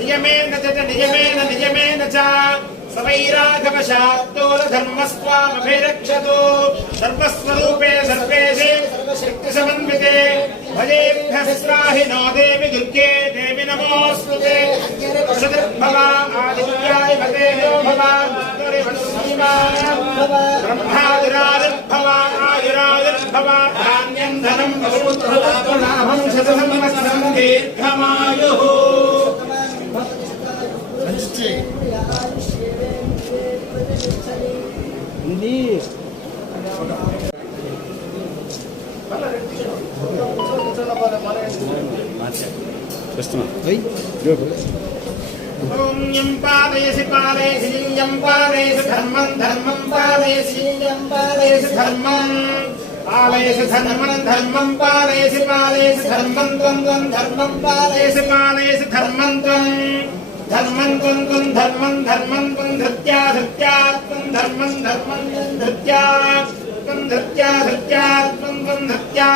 नियमेन च सवैराघवशाब्दोलधर्मस्त्वामभिरक्षतु सर्वस्वरूपे सर्वेशे सर्वशक्तिसमन्विते भजेभ्यः स्त्राहि नो देवि दुर्गे देवि नमोऽस्तुते वसुर्भवा आदित्याय भवेयो भवा ब्रह्मादिरादिर्भवा आयुरादिर्भवा धान्यं धनं बहुपुत्रलाभं शतसंवत्सरं दीर्घमायुः पालयसि पालयसि लिङ्गं पालयसि धर्मं धर्मं पालयसि लिङ्गं पालयसि धर्मं पालयसि धर्मं धर्मं पालयसि पालयसि धर्मं त्वं त्वं धर्मं पालयसि पालयसि धर्मं त्वं धर्मं त्वं त्वं धर्मं धर्मं त्वं धृत्या धृत्या त्वं धर्मं धर्मं धृत्या त्वं धृत्या धृत्या त्वं त्वं धृत्या